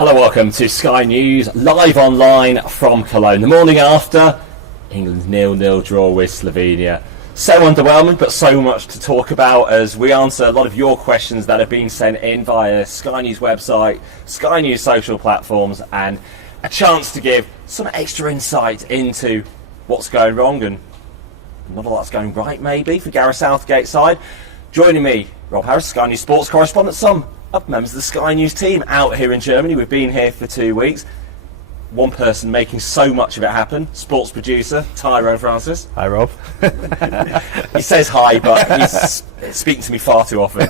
Hello, welcome to Sky News, live online from Cologne. The morning after England's 0-0 draw with Slovenia. So underwhelming, but so much to talk about as we answer a lot of your questions that have been sent in via Sky News website, Sky News social platforms, and a chance to give some extra insight into what's going wrong and not a lot's going right, maybe, for Gareth Southgate's side. Joining me, Rob Harris, Sky News sports correspondent, some of members of the Sky News team out here in Germany. We've been here for 2 weeks. One person making so much of it happen, sports producer Tyrone Francis. Hi, Rob. He says hi, but he's speaking to me far too often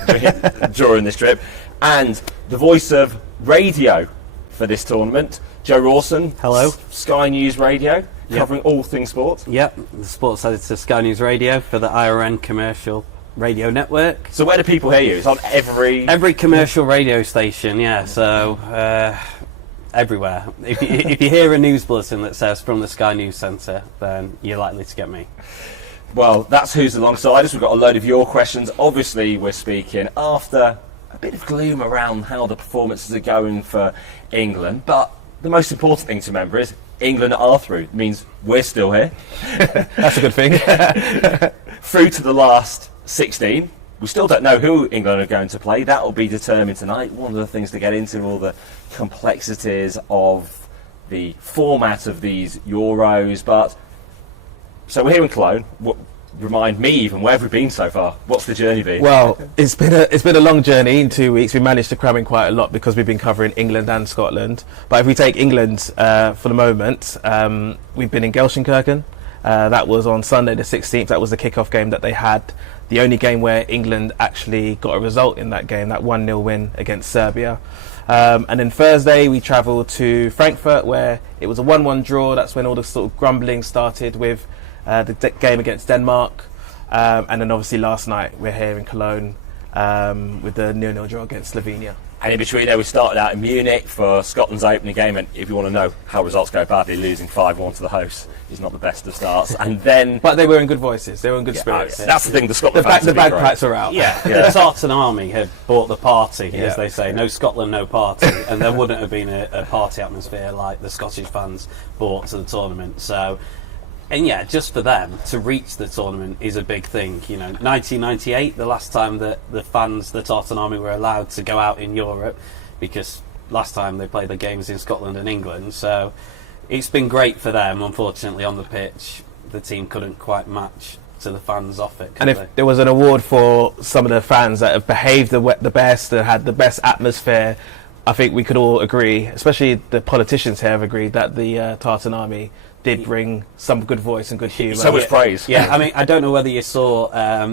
during this trip. And the voice of radio for this tournament, Joe Rawson. Hello. Sky News Radio, covering all things sports. Yep, the sports editor of Sky News Radio for the IRN commercial radio network. So where do people hear you? It's on every commercial radio station, yeah. So everywhere. If you hear a news bulletin that says from the Sky News Centre, then you're likely to get me. Well, that's who's alongside us. We've got a load of your questions. Obviously, we're speaking after a bit of gloom around how the performances are going for England, but the most important thing to remember is England are through. It means we're still here. That's a good thing. Through to the last 16. We still don't know who England are going to play. That will be determined tonight. One of the things to get into, all the complexities of the format of these Euros. But so we're here in Cologne. Remind me, even, where have we been so far? What's the journey been? Well, it's been a long journey in 2 weeks. We managed to cram in quite a lot because we've been covering England and Scotland. But if we take England for the moment, we've been in Gelsenkirchen. That was on Sunday the 16th. That was the kick-off game that they had. The only game where England actually got a result in that game, that 1-0 win against Serbia. And then Thursday we travelled to Frankfurt, where it was a 1-1 draw. That's when all the sort of grumbling started with the game against Denmark. And then obviously last night we're here in Cologne with the 0-0 draw against Slovenia. And in between there, we started out in Munich for Scotland's opening game, and if you want to know how results go badly, losing 5-1 to the hosts is not the best of starts. And then, but they were in good voices, they were in good spirits. That's the thing, the Scotland fans the bagpipes are out. Yeah, the Tartan Army had bought the party, as they say. No Scotland, no party, and there wouldn't have been a party atmosphere like the Scottish fans brought to the tournament. So. And yeah, just for them to reach the tournament is a big thing. You know, 1998, the last time that the fans, the Tartan Army, were allowed to go out in Europe, because last time they played the games in Scotland and England. So it's been great for them. Unfortunately, on the pitch, the team couldn't quite match to the fans off it. And if there was an award for some of the fans that have behaved the best, that had the best atmosphere, I think we could all agree, especially the politicians here have agreed, that the Tartan Army did bring some good voice and good humour. So much praise. Yeah, I mean, I don't know whether you saw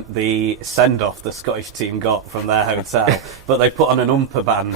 the send-off the Scottish team got from their hotel, but they put on an umpa band,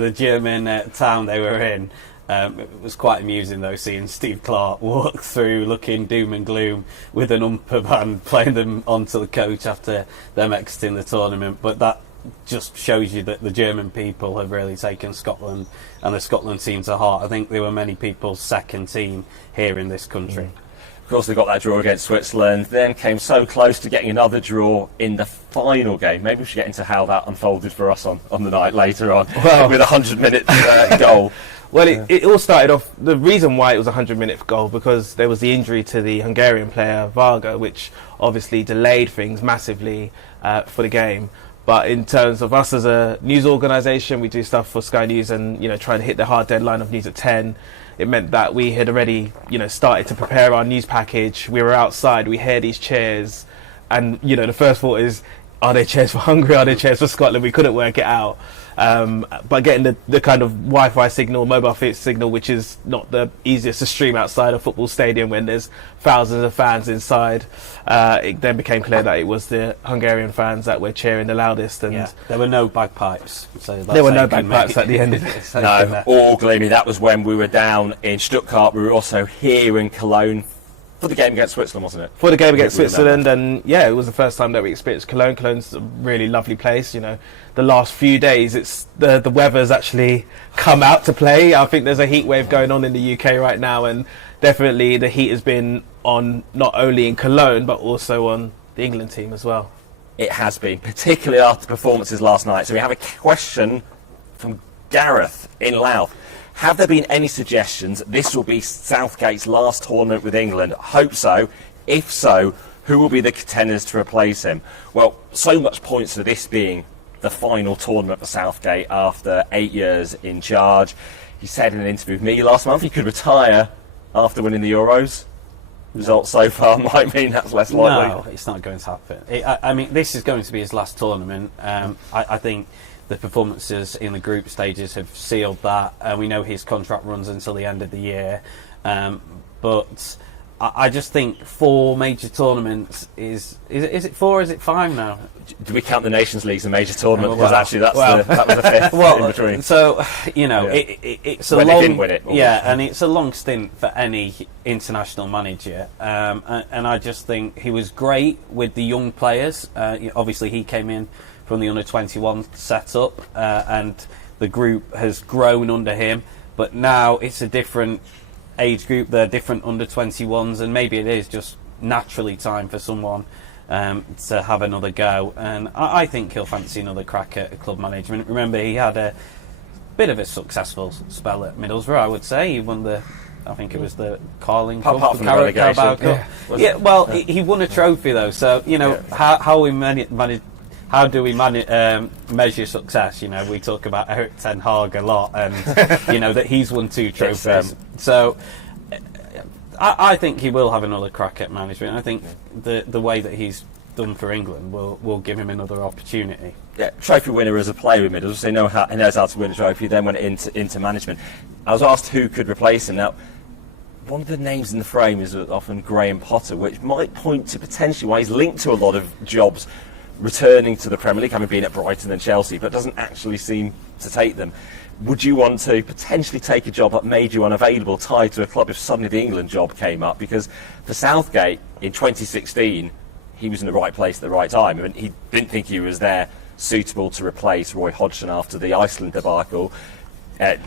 the German town they were in. It was quite amusing, though, seeing Steve Clarke walk through looking doom and gloom with an umpa band, playing them onto the coach after them exiting the tournament. But that just shows you that the German people have really taken Scotland and the Scotland team to heart. I think they were many people's second team here in this country. Of course, they got that draw against Switzerland, then came so close to getting another draw in the final game. Maybe we should get into how that unfolded for us on the night later on, with a 100-minute goal. Well, it all started off, the reason why it was a 100-minute goal, because there was the injury to the Hungarian player Varga, which obviously delayed things massively for the game. But in terms of us as a news organisation, we do stuff for Sky News and, trying to hit the hard deadline of news at 10. It meant that we had already, started to prepare our news package. We were outside, we hear these cheers, and, the first thought is, are they cheers for Hungary, are they cheers for Scotland? We couldn't work it out. But getting the kind of Wi-Fi signal, mobile signal, which is not the easiest to stream outside a football stadium when there's thousands of fans inside, it then became clear that it was the Hungarian fans that were cheering the loudest. And there were no bagpipes. So there were no bagpipes at the end of it. No, all gloomy. That was when we were down in Stuttgart. We were also here in Cologne for the game against Switzerland, wasn't it? For the game against Switzerland, and it was the first time that we experienced Cologne. Cologne's a really lovely place. The last few days, it's the weather's actually come out to play. I think there's a heat wave going on in the UK right now, and definitely the heat has been on not only in Cologne but also on the England team as well. It has been, particularly after performances last night. So we have a question from Gareth in Louth. Have there been any suggestions this will be Southgate's last tournament with England? Hope so. If so, who will be the contenders to replace him? Well, so much points to this being the final tournament for Southgate after 8 years in charge. He said in an interview with me last month he could retire after winning the Euros. Results so far might mean that's less likely. No, it's not going to happen. I mean, this is going to be his last tournament. I think the performances in the group stages have sealed that. We know his contract runs until the end of the year. But I just think 4 major tournaments is it 4 or is it 5 now? Do we count the Nations Leagues a major tournament? Well, Because actually that was the 5th in between. So, you know, Yeah. it's a When they long... didn't win it, almost. Yeah, and it's a long stint for any international manager. And I just think he was great with the young players. Obviously, he came in from the under-21 setup, and the group has grown under him. But now it's a different age group, they're different under-21s, and maybe it is just naturally time for someone to have another go. And I think he'll fancy another crack at club management. Remember, he had a bit of a successful spell at Middlesbrough, I would say. He won I think it was the Carling Cup, Apart from the relegation. Carabao Cup. Yeah. Well, he won a trophy though, so you know how do we measure success? You know, we talk about Erik ten Hag a lot, and you know that he's won 2 trophies. So I think he will have another crack at management. I think the way that he's done for England will give him another opportunity. Yeah, trophy winner as a player with Middlesbrough, so he knows how to win a trophy. Then went into management. I was asked who could replace him. Now, one of the names in the frame is often Graham Potter, which might point to potentially why he's linked to a lot of jobs returning to the Premier League, having been at Brighton and Chelsea, but doesn't actually seem to take them. Would you want to potentially take a job that made you unavailable, tied to a club, if suddenly the England job came up? Because for Southgate in 2016, he was in the right place at the right time. I mean, he didn't think he was there suitable to replace Roy Hodgson after the Iceland debacle.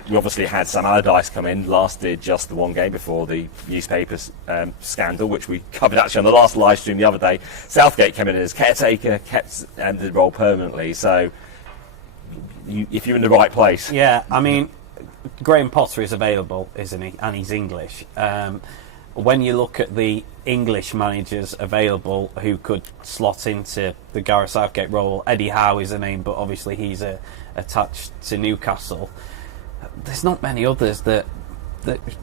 We obviously had Sam Allardyce come in, lasted just the 1 game before the newspapers scandal, which we covered actually on the last live stream the other day. Southgate came in as caretaker, kept the role permanently. So, if you're in the right place, Yeah, I mean, Graham Potter is available, isn't he? And he's English. When you look at the English managers available who could slot into the Gareth Southgate role, Eddie Howe is a name, but obviously he's attached to Newcastle. There's not many others that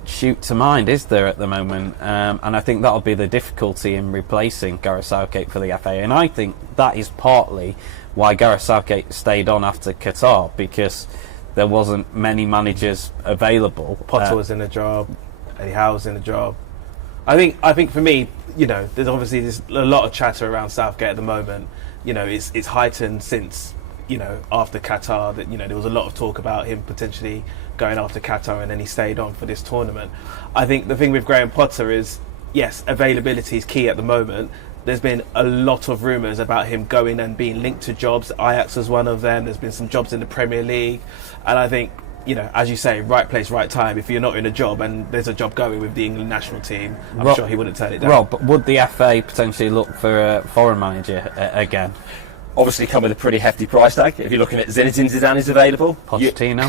shoot to mind, is there, at the moment? And I think that'll be the difficulty in replacing Gareth Southgate for the FA. And I think that is partly why Gareth Southgate stayed on after Qatar, because there wasn't many managers available. Potter was in a job, Eddie Howe was in a job. I think for me, you know, there's a lot of chatter around Southgate at the moment. You know, it's heightened since, you know, after Qatar, that, you know, there was a lot of talk about him potentially going after Qatar, and then he stayed on for this tournament. I think the thing with Graham Potter is, yes, availability is key at the moment. There's been a lot of rumours about him going and being linked to jobs. Ajax was one of them. There's been some jobs in the Premier League. And I think, you know, as you say, right place, right time. If you're not in a job and there's a job going with the England national team, I'm sure he wouldn't turn it down. Rob, but would the FA potentially look for a foreign manager again? obviously come with a pretty hefty price tag. If you're looking at Zinedine Zidane is available. Pochettino,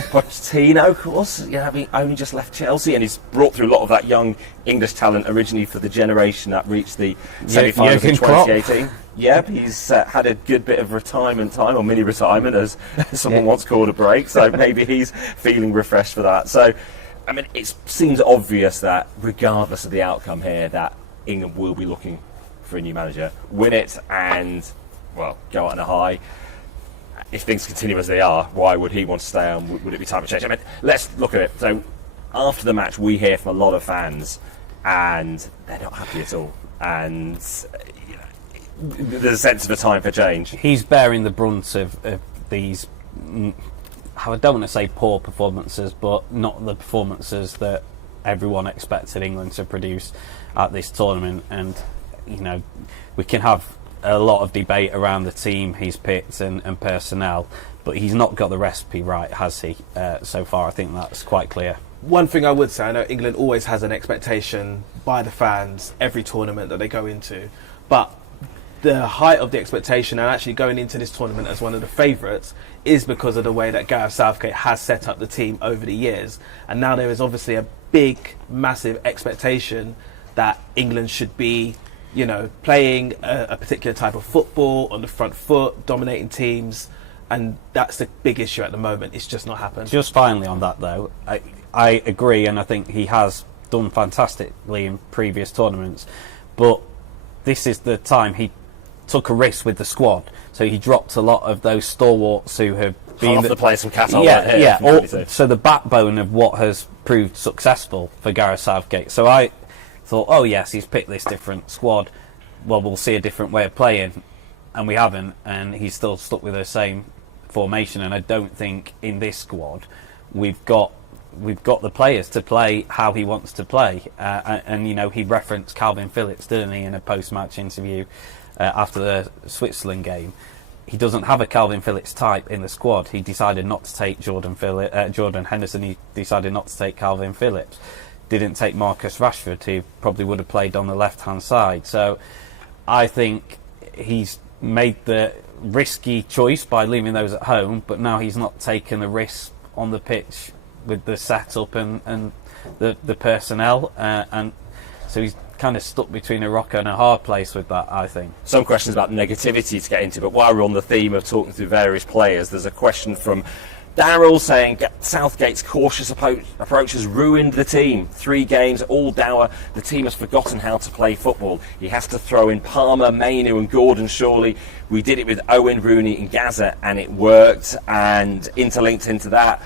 of course. Yeah, having only just left Chelsea, and he's brought through a lot of that young English talent originally for the generation that reached the semi-finals in 2018. Yep, he's had a good bit of retirement time, or mini-retirement, as someone once called a break, so maybe he's feeling refreshed for that. So, I mean, it seems obvious that regardless of the outcome here, that England will be looking for a new manager, win it, and, well, go out on a high. If things continue as they are, why would he want to stay on? Would it be time to change? I mean, let's look at it. So, after the match, we hear from a lot of fans, and they're not happy at all. And there's a sense of a time for change. He's bearing the brunt of these, I don't want to say poor performances, but not the performances that everyone expected England to produce at this tournament. And, we can have a lot of debate around the team he's picked and personnel, but he's not got the recipe right, has he? So far, I think that's quite clear. One thing I would say, I know England always has an expectation by the fans every tournament that they go into, but the height of the expectation and actually going into this tournament as one of the favourites is because of the way that Gareth Southgate has set up the team over the years. And now there is obviously a big, massive expectation that England should be, you know, playing a particular type of football on the front foot, dominating teams. And that's the big issue at the moment. It's just not happened. Just finally on that, though, I agree, and I think he has done fantastically in previous tournaments. But this is the time he took a risk with the squad. So he dropped a lot of those stalwarts who have been half the players from Qatar. So the backbone of what has proved successful for Gareth Southgate. So I thought, oh yes, he's picked this different squad. Well, we'll see a different way of playing, and we haven't. And he's still stuck with the same formation. And I don't think in this squad we've got the players to play how he wants to play. And you know, he referenced Calvin Phillips, didn't he, in a post-match interview after the Switzerland game. He doesn't have a Calvin Phillips type in the squad. He decided not to take Jordan Henderson. He decided not to take Calvin Phillips. Didn't take Marcus Rashford, who probably would have played on the left-hand side. So I think he's made the risky choice by leaving those at home, but now he's not taken the risk on the pitch with the setup and the personnel, and so he's kind of stuck between a rock and a hard place with that, I think. Some questions about negativity to get into, but while we're on the theme of talking to various players, there's a question from Daryl saying Southgate's cautious approach has ruined the team. 3 games, all dour. The team has forgotten how to play football. He has to throw in Palmer, Mainu and Gordon, surely. We did it with Owen, Rooney and Gaza and it worked. And interlinked into that,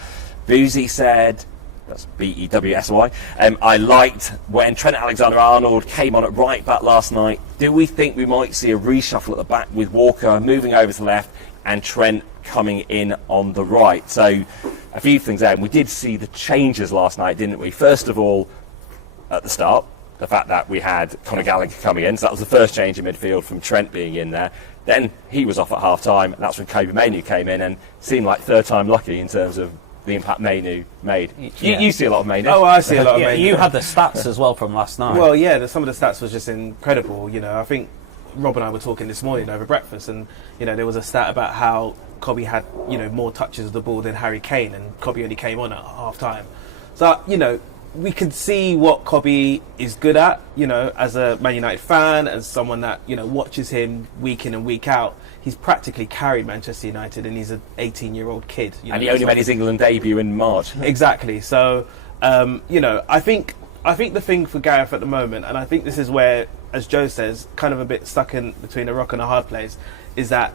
Boozy said, that's B-E-W-S-Y, I liked when Trent Alexander-Arnold came on at right back last night. Do we think we might see a reshuffle at the back with Walker moving over to the left and Trent coming in on the right? So a few things there. And we did see the changes last night, didn't we? First of all, at the start, the fact that we had Conor Gallagher coming in, so that was the first change in midfield from Trent being in there. Then he was off at half time, and that's when Kobe Mainu came in and seemed like third time lucky in terms of the impact Mainu made. You see a lot of Mainu. Oh, I see a lot of Mainu. You had the stats as well from last night. Well, yeah, some of the stats was just incredible. You know, I think Rob and I were talking this morning over breakfast, and you know, there was a stat about how Kobe had, you know, more touches of the ball than Harry Kane, and Kobe only came on at half time. So, you know, we can see what Kobe is good at, you know, as a Man United fan, as someone that, you know, watches him week in and week out. He's practically carried Manchester United, and he's an 18-year-old kid. You know, and he only made his England debut in March. Exactly. So, you know, I think the thing for Gareth at the moment, and I think this is where, as Joe says, kind of a bit stuck in between a rock and a hard place, is that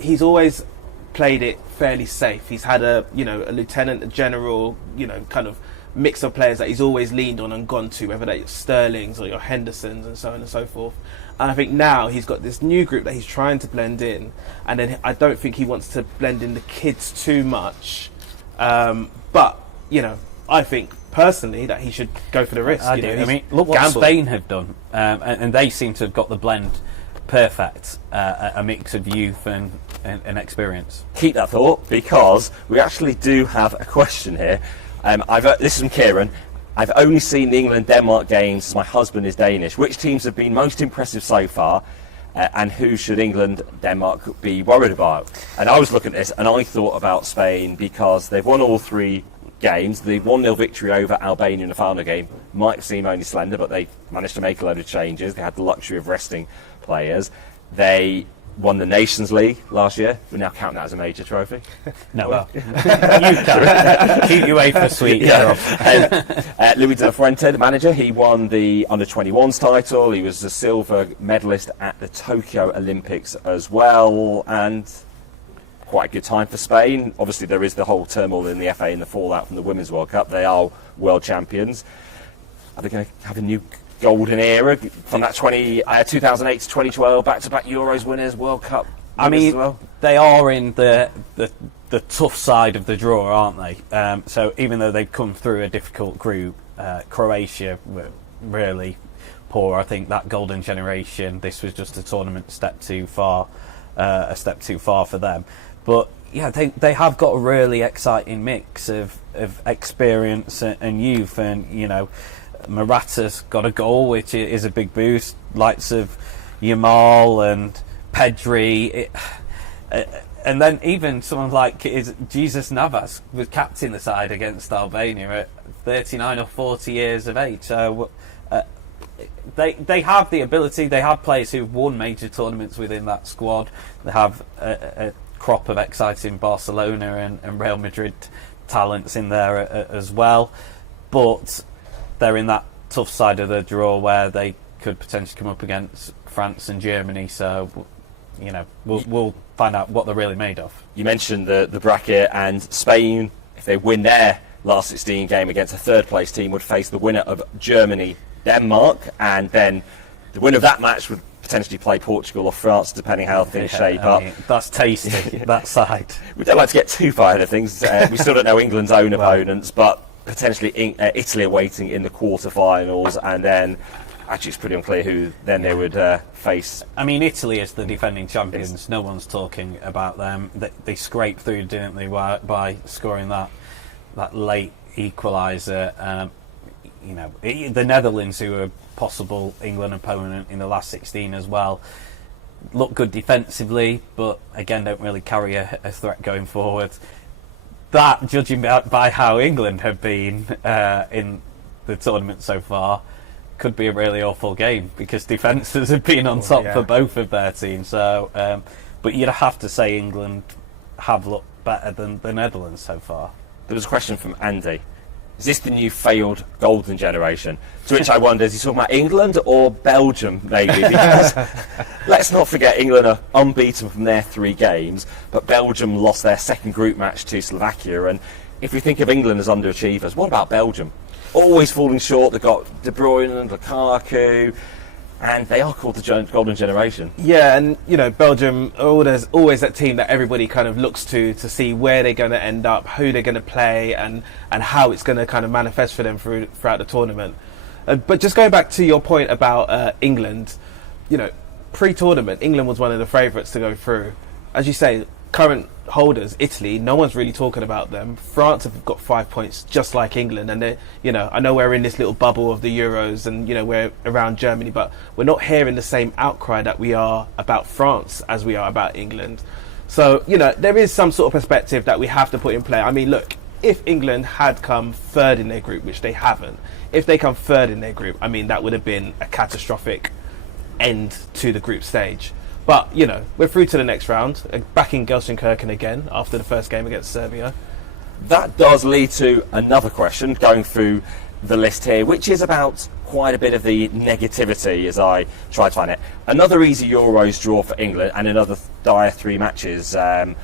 he's always played it fairly safe. He's had a lieutenant, a general, you know, kind of mix of players that he's always leaned on and gone to, whether that's Sterling's or your Hendersons and so on and so forth. And I think now he's got this new group that he's trying to blend in, and then I don't think he wants to blend in the kids too much. But, you know, I think personally that he should go for the risk. I mean, look what Spain have done, and they seem to have got the blend perfect, a mix of youth and experience. Keep that thought, because we actually do have a question here. This is from Kieran. I've only seen the England-Denmark games as my husband is Danish. Which teams have been most impressive so far, and who should England-Denmark be worried about? And I was looking at this and I thought about Spain, because they've won all 3 games. The 1-0 victory over Albania in the final game might seem only slender, but they managed to make a load of changes. They had the luxury of resting players. They won the Nations League last year. We now count that as a major trophy. No, well, you can keep your way for sweet. Yeah. Luis de la Fuente, the manager, he won the under-21s title. He was a silver medalist at the Tokyo Olympics as well, and quite a good time for Spain. Obviously, there is the whole turmoil in the FA and the fallout from the Women's World Cup. They are world champions. Are they going to have a new golden era from that 2008 to 2012, back-to-back Euros winners, World Cup winners? I mean, as well? They are in the tough side of the draw, aren't they? So even though they've come through a difficult group, Croatia were really poor. I think that golden generation, this was just a tournament a step too far for them. But yeah, they have got a really exciting mix of experience and youth, and you know, Morata's got a goal, which is a big boost. Likes of Yamal and Pedri, and then even someone like Jesus Navas was captain the side against Albania at 39 or 40 years of age. So they have the ability. They have players who've won major tournaments within that squad. They have a crop of exciting Barcelona and Real Madrid talents in there as well. But they're in that tough side of the draw where they could potentially come up against France and Germany. So, you know, we'll find out what they're really made of. You mentioned the bracket, and Spain, if they win their last 16 game against a third place team, would face the winner of Germany, Denmark, and then the winner of that match would potentially play Portugal or France, depending how things shape up. That's tasty, that side. We don't like to get too far ahead of things. We still don't know England's own opponents, but potentially Italy are waiting in the quarterfinals, and then actually it's pretty unclear who then they would face. I mean, Italy is the defending champions. No one's talking about them. They scraped through, didn't they, by scoring that late equaliser. You know, the Netherlands, who are possible England opponent in the last 16 as well, look good defensively, but again don't really carry a threat going forward. That, judging by how England have been in the tournament so far, could be a really awful game, because defences have been on top for both of their teams. So, but you'd have to say England have looked better than the Netherlands so far. There was a question from Andy. Is this the new failed golden generation? To which I wonder, is he talking about England or Belgium, maybe? Because let's not forget, England are unbeaten from their 3 games, but Belgium lost their second group match to Slovakia. And if we think of England as underachievers, what about Belgium? Always falling short. They've got De Bruyne and Lukaku, and they are called the golden generation. Yeah, and you know, Belgium, there's always that team that everybody kind of looks to see where they're going to end up, who they're going to play, and how it's going to kind of manifest for them throughout the tournament. But just going back to your point about England, you know, pre-tournament, England was one of the favourites to go through. As you say, current holders, Italy, no one's really talking about them. France have got 5 points, just like England, and they, you know, I know we're in this little bubble of the Euros, and you know, we're around Germany, but we're not hearing the same outcry that we are about France as we are about England. So, you know, there is some sort of perspective that we have to put in play. I mean, look, if England had come third in their group, which they haven't, if they come third in their group, I mean, that would have been a catastrophic end to the group stage. But, you know, we're through to the next round, back in Gelsenkirchen again after the first game against Serbia. That does lead to another question, going through the list here, which is about quite a bit of the negativity as I try to find it. Another easy Euros draw for England and another dire 3 matches. Can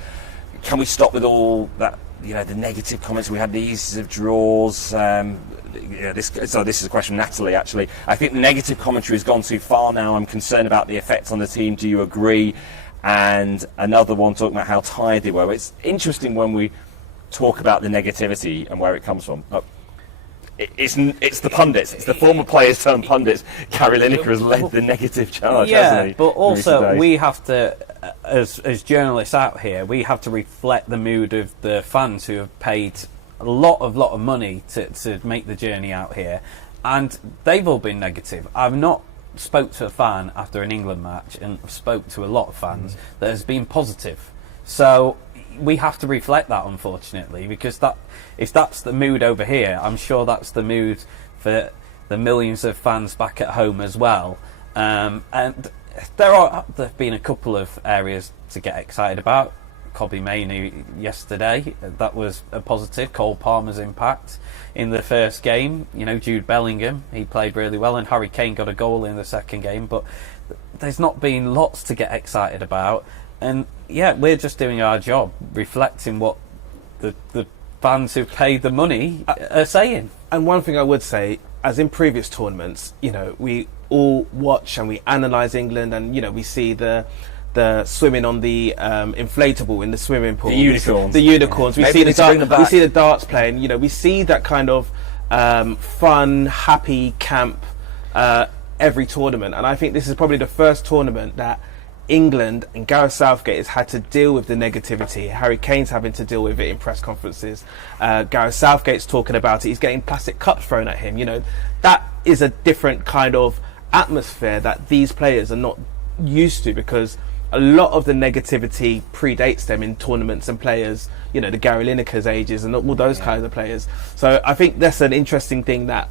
we stop with all that, you know, the negative comments? We had the ease of draws. This is a question from Natalie, actually. I think the negative commentary has gone too far now. I'm concerned about the effect on the team. Do you agree? And another one talking about how tired they were. It's interesting when we talk about the negativity and where it comes from. It's the pundits. It's the former players turned pundits. Gary Lineker has led the negative charge, hasn't he? But also we have to, as journalists out here, we have to reflect the mood of the fans who have paid a lot of money to make the journey out here, and they've all been negative. I've not spoke to a fan after an England match, and spoke to a lot of fans that has been positive. So we have to reflect that, unfortunately, because if that's the mood over here, I'm sure that's the mood for the millions of fans back at home as well. And there have been a couple of areas to get excited about. Kobbie Mainoo yesterday, that was a positive. Cole Palmer's impact in the first game. You know, Jude Bellingham, he played really well, and Harry Kane got a goal in the second game. But there's not been lots to get excited about. And yeah, we're just doing our job, reflecting what the fans who've paid the money are saying. And one thing I would say, as in previous tournaments, you know, we all watch and we analyse England, and you know, we see the swimming on the inflatable in the swimming pool, the unicorns. We see the darts playing. You know, we see that kind of fun, happy camp every tournament. And I think this is probably the first tournament that England and Gareth Southgate has had to deal with the negativity. Harry Kane's having to deal with it in press conferences. Gareth Southgate's talking about it. He's getting plastic cups thrown at him. You know, that is a different kind of atmosphere that these players are not used to, because a lot of the negativity predates them in tournaments and players, you know, the Gary Lineker's ages and all those kinds of players. So I think that's an interesting thing that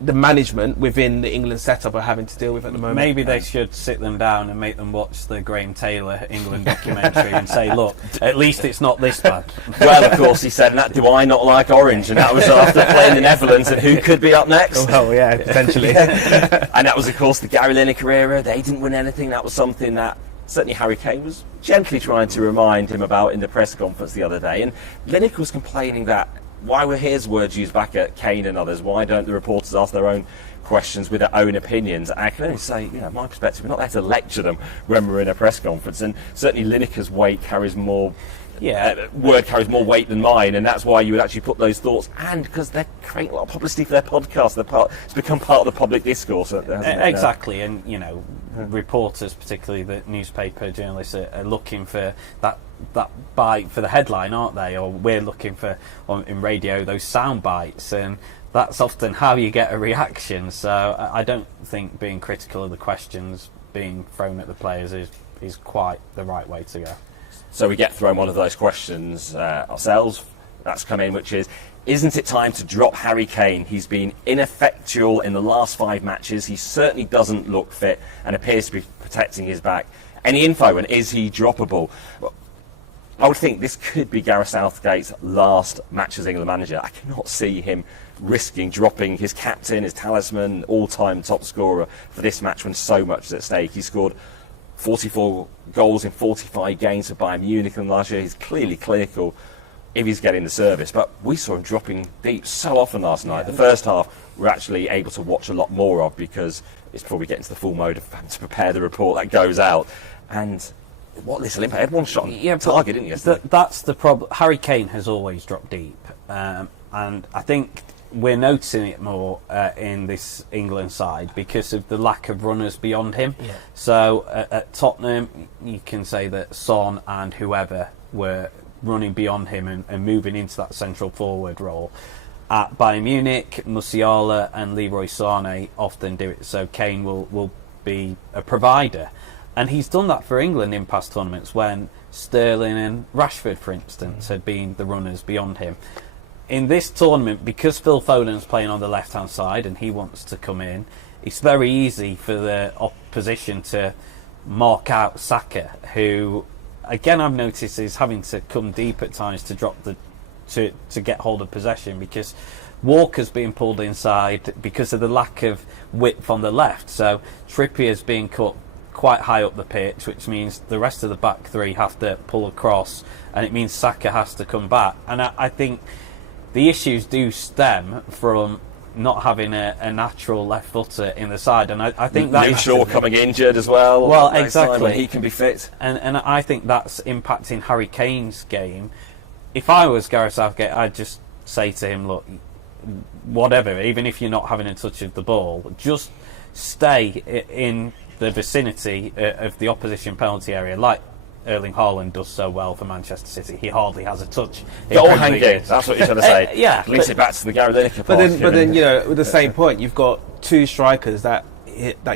the management within the England setup are having to deal with at the moment. Maybe they should sit them down and make them watch the Graham Taylor England documentary and say, look, at least it's not this bad. Well, of course, he said that, do I not like orange? And that was after playing the Netherlands, and who could be up next? Oh, yeah, potentially. And that was, of course, the Gary Lineker era. They didn't win anything. That was something that certainly Harry Kane was gently trying to remind him about in the press conference the other day. And Lineker was complaining that, why were his words used back at Kane and others? Why don't the reporters ask their own questions with their own opinions? I can only say, you know, my perspective, we're not there to lecture them when we're in a press conference. And certainly Lineker's weight carries more... word carries more weight than mine, and that's why you would actually put those thoughts, and because they're creating a lot of publicity for their podcast, it's become part of the public discourse. Exactly, and you know, reporters, particularly the newspaper journalists, are looking for that bite for the headline, aren't they? Or we're looking for in radio those sound bites, and that's often how you get a reaction. So I don't think being critical of the questions being thrown at the players is quite the right way to go. So we get thrown one of those questions ourselves. That's come in, which is, isn't it time to drop Harry Kane? He's been ineffectual in the last 5 matches. He certainly doesn't look fit and appears to be protecting his back. Any info, and is he droppable? Well, I would think this could be Gareth Southgate's last match as England manager. I cannot see him risking dropping his captain, his talisman, all-time top scorer for this match when so much is at stake. He scored 44 goals in 45 games for Bayern Munich in last year. He's clearly clinical if he's getting the service. But we saw him dropping deep so often last night. The first half we're actually able to watch a lot more of, because it's probably getting to the full mode of having to prepare the report that goes out. And what little impact. Everyone shot on target, didn't you? That's the problem. Harry Kane has always dropped deep. And I think we're noticing it more in this England side because of the lack of runners beyond him. So at Tottenham, you can say that Son and whoever were running beyond him and moving into that central forward role. At Bayern Munich, Musiala and Leroy Sané often do it, so Kane will be a provider. And he's done that for England in past tournaments when Sterling and Rashford, for instance, had been the runners beyond him. In this tournament, because Phil Foden's playing on the left-hand side and he wants to come in, it's very easy for the opposition to mark out Saka, who, again, I've noticed is having to come deep at times to drop to get hold of possession, because Walker's being pulled inside because of the lack of width on the left. So Trippier's being cut quite high up the pitch, which means the rest of the back three have to pull across, and it means Saka has to come back. And I think the issues do stem from not having a natural left footer in the side, and I think that Luke Shaw coming injured as well. Well, exactly. He can be fit, and I think that's impacting Harry Kane's game. If I was Gareth Southgate, I'd just say to him, look, whatever, even if you're not having a touch of the ball, just stay in the vicinity of the opposition penalty area, like Erling Haaland does so well for Manchester City. He hardly has a touch. Goal hanging, that's what you're trying to say. Yeah. Links it back to the Gary Lineker part. But then, you know, with the same point, you've got two strikers that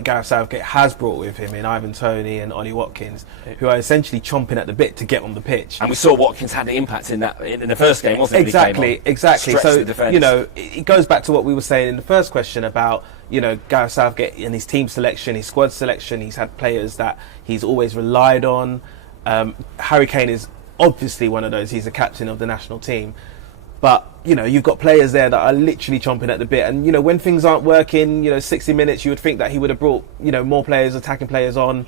Gareth Southgate has brought with him in Ivan Toney and Ollie Watkins, who are essentially chomping at the bit to get on the pitch. And we saw Watkins had the impact in the first game, wasn't it? Exactly. So, you know, it goes back to what we were saying in the first question about, you know, Gareth Southgate and his team selection, his squad selection. He's had players that he's always relied on. Harry Kane is obviously one of those. He's the captain of the national team. But, you know, you've got players there that are literally chomping at the bit. And, you know, when things aren't working, you know, 60 minutes, you would think that he would have brought, you know, more players, attacking players on.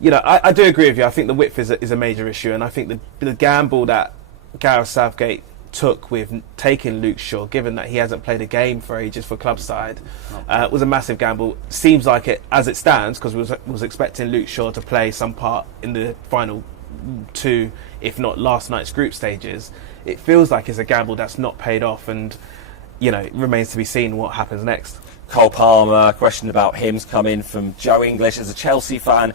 You know, I do agree with you. I think the width is a major issue. And I think the gamble that Gareth Southgate took with taking Luke Shaw, given that he hasn't played a game for ages for club side, was a massive gamble. Seems like it, as it stands, because we was expecting Luke Shaw to play some part in the final 2, if not last night's group stages. It feels like it's a gamble that's not paid off, and, you know, it remains to be seen what happens next. Cole Palmer, question about him's come in from Joe English. As a Chelsea fan,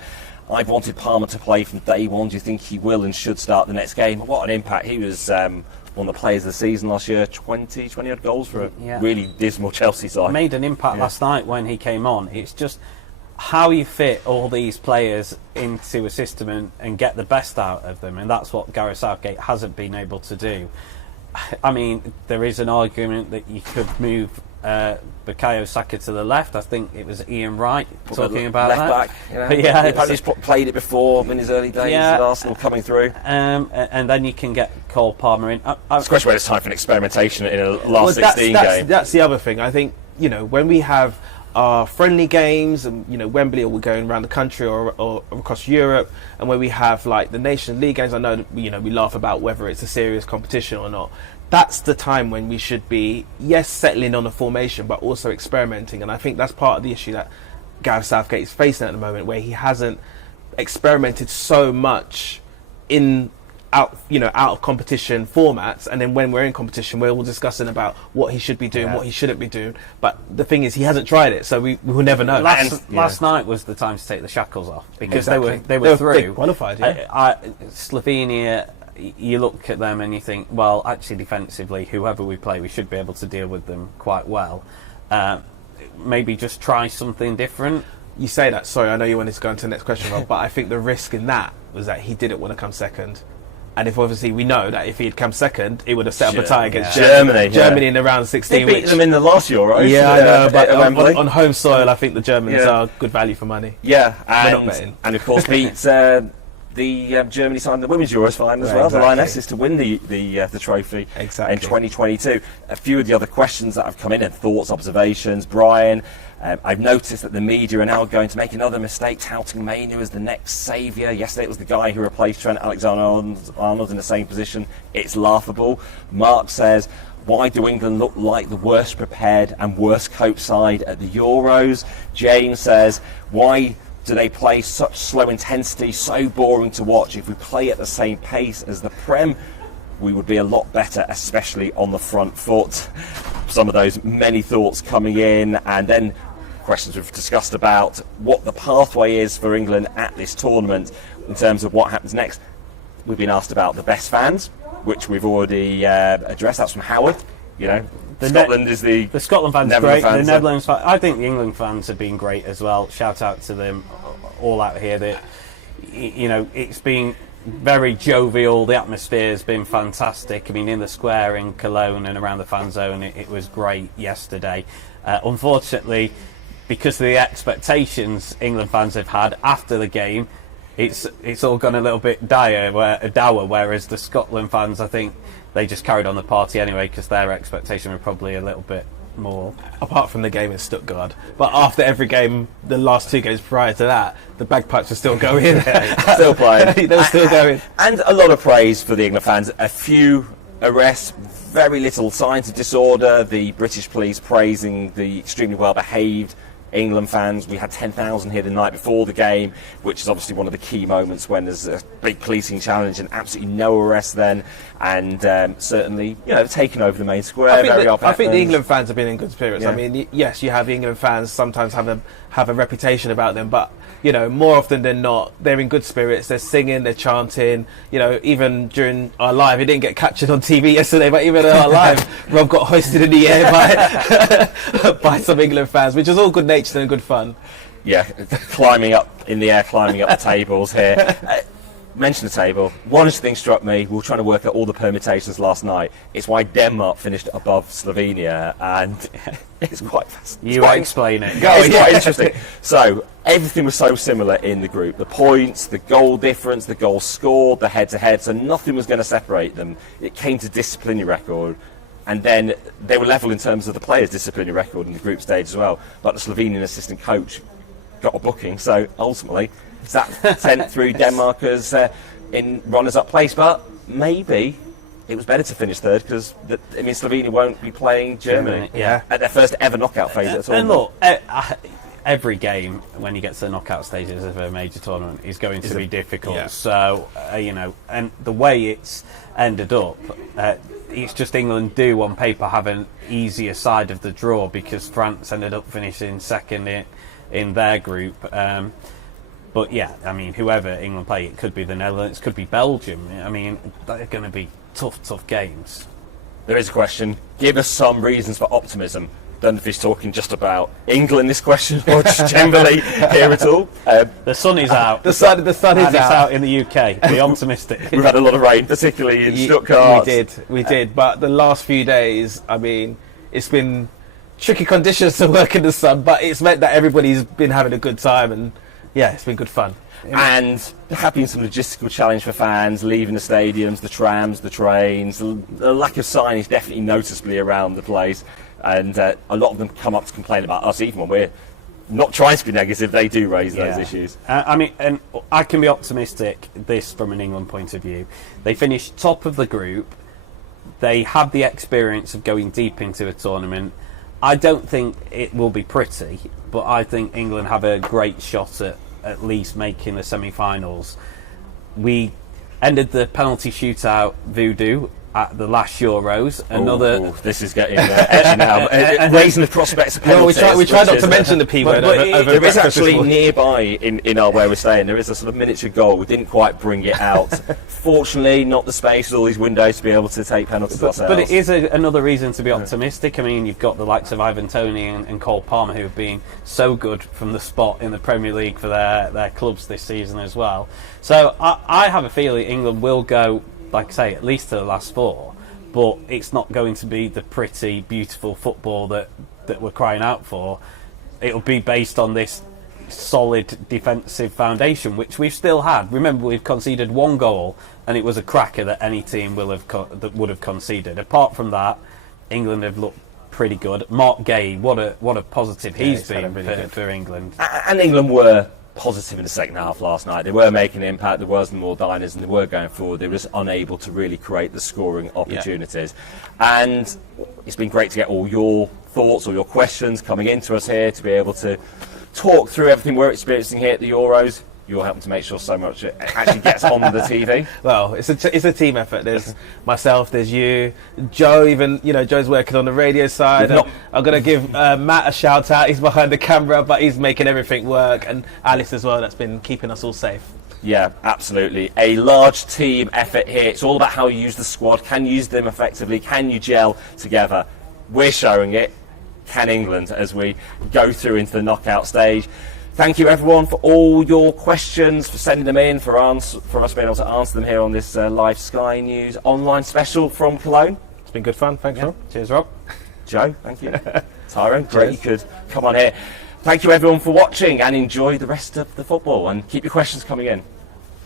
I've wanted Palmer to play from day one. Do you think he will and should start the next game? What an impact. He was one of the players of the season last year, 20 odd goals for a really dismal Chelsea side. Made an impact last night when he came on. It's just, how you fit all these players into a system and get the best out of them, and that's what Gareth Southgate hasn't been able to do. I mean, there is an argument that you could move Bukayo Saka to the left. I think it was Ian Wright talking about left that. Back, you know, yeah, he apparently played it before in his early days at Arsenal coming through. And then you can get Cole Palmer in. It's a question whether it's time for an experimentation in a last 16 game. That's the other thing. I think, when we have our friendly games, and Wembley, or we're going around the country or across Europe, and where we have like the Nations League games, I know that, we laugh about whether it's a serious competition or not. That's the time when we should be, yes, settling on a formation, but also experimenting. And I think that's part of the issue that Gareth Southgate is facing at the moment, where he hasn't experimented so much out of competition formats, and then when we're in competition, we're all discussing about what he should be doing, what he shouldn't be doing. But the thing is, he hasn't tried it, so we will never know. Last night was the time to take the shackles off, because they were through. They qualified. Yeah. Slovenia, you look at them and you think, well, actually, defensively, whoever we play, we should be able to deal with them quite well. Maybe just try something different. You say that. Sorry, I know you wanted to go into the next question, Rob, but I think the risk in that was that he didn't want to come second. And if obviously we know that if he had come second, it would have set up a tie against Germany in the round 16. They beat them in the last Euros. Yeah, I know, but on home soil, I think the Germans are good value for money. Yeah, we're not betting. And of course beat the Germany side in the Women's Euros final as well. Exactly. The Lionesses to win the trophy in 2022. A few of the other questions that have come in and thoughts, observations. Brian, I've noticed that the media are now going to make another mistake, touting Mainu as the next saviour. Yesterday it was the guy who replaced Trent Alexander-Arnold in the same position. It's laughable. Mark says, why do England look like the worst prepared and worst coached side at the Euros? James says, why do they play such slow intensity, so boring to watch? If we play at the same pace as the Prem, we would be a lot better, especially on the front foot. Some of those many thoughts coming in, and then questions we've discussed about what the pathway is for England at this tournament in terms of what happens next. We've been asked about the best fans, which we've already addressed. That's from Howard. Scotland is the Scotland fans are great. The Netherlands fans, I think the England fans have been great as well. Shout out to them all out here. That it's been very jovial. The atmosphere has been fantastic. I mean, in the square in Cologne and around the fan zone, it was great yesterday. Unfortunately, because of the expectations England fans have had after the game, it's all gone a little bit dour. Whereas the Scotland fans, I think, they just carried on the party anyway, because their expectation were probably a little bit more. Apart from the game in Stuttgart, but after every game, the last 2 games prior to that, the bagpipes were still going. Still playing. They were still going. And a lot of praise for the England fans. A few arrests, very little signs of disorder. The British police praising the extremely well behaved England fans. We had 10,000 here the night before the game, which is obviously one of the key moments when there's a big policing challenge and absolutely no arrests then, and certainly taking over the main square. I think the England fans have been in good spirits. Yeah. I mean, yes, you have England fans sometimes have a reputation about them, but more often than not, they're in good spirits. They're singing, they're chanting. Even during our live, it didn't get captured on TV yesterday, but even in our live, Rob got hoisted in the air by some England fans, which was all good natured and good fun. Yeah, climbing up in the air, climbing up the tables here. Mention the table. One thing struck me. We were trying to work out all the permutations last night. It's why Denmark finished above Slovenia, and it's quite fascinating. You explain it. It's quite interesting. So everything was so similar in the group. The points, the goal difference, the goals scored, the head-to-head. So nothing was going to separate them. It came to disciplinary record. And then they were level in terms of the players' disciplinary record in the group stage as well. But the Slovenian assistant coach got a booking. So ultimately, that sent through Denmark as in runners-up place. But maybe it was better to finish third, because Slovenia won't be playing Germany at their first ever knockout phase at all. And look, every game when you get to the knockout stages of a major tournament is going to be difficult. Yeah. So and the way it's ended up, it's just England do on paper have an easier side of the draw, because France ended up finishing second in their group. But yeah, I mean, whoever England play, it could be the Netherlands, could be Belgium. I mean, they're going to be tough games. There is a question. Give us some reasons for optimism. don't know if he's talking just about England, this question, or just generally here at all. The sun is out. The sun is and it's out. out in the UK. Be optimistic. We've had a lot of rain, particularly in Stuttgart. We did. But the last few days, I mean, it's been tricky conditions to work in the sun, but it's meant that everybody's been having a good time, and yeah, it's been good fun. And there have been some logistical challenge for fans leaving the stadiums, the trams, the trains. The lack of signage definitely noticeably around the place, and a lot of them come up to complain about us, even when we're not trying to be negative. They do raise those issues. I mean, and I can be optimistic. This from an England point of view, they finished top of the group. They have the experience of going deep into a tournament. I don't think it will be pretty, but I think England have a great shot at least making the semi-finals. We ended the penalty shootout voodoo at the last Euros. This is getting edgy now. Raising the prospects of penalties. We try not to mention the P word. There is actually nearby in our where we're staying. There is a sort of miniature goal. We didn't quite bring it out. Fortunately, not the space with all these windows to be able to take penalties ourselves. But it is another reason to be optimistic. I mean, you've got the likes of Ivan Toney and Cole Palmer, who have been so good from the spot in the Premier League for their clubs this season as well. So I have a feeling England will go, like I say, at least to the last four, but it's not going to be the pretty, beautiful football that we're crying out for. It'll be based on this solid defensive foundation, which we've still had. Remember, we've conceded one goal, and it was a cracker that any team that would have conceded. Apart from that, England have looked pretty good. Mark Gay, what a positive he's been for England. And England were positive in the second half last night. They were making an impact. There was more diners, and they were going forward. They were just unable to really create the scoring opportunities. And it's been great to get all your thoughts or your questions coming into us here, to be able to talk through everything we're experiencing here at the Euros. You're helping to make sure so much it actually gets on the TV. Well, it's a team effort. There's myself, there's you, Joe. Even Joe's working on the radio side. I'm gonna give Matt a shout out. He's behind the camera, but he's making everything work, and Alice as well. That's been keeping us all safe. Yeah, absolutely. A large team effort here. It's all about how you use the squad. Can you use them effectively? Can you gel together? We're showing it. Can England, as we go through into the knockout stage. Thank you, everyone, for all your questions, for sending them in, for us being able to answer them here on this live Sky News online special from Cologne. It's been good fun. Thanks, Rob. Cheers, Rob. Joe, thank you. Tyrone, great you could come on here. Thank you, everyone, for watching, and enjoy the rest of the football, and keep your questions coming in.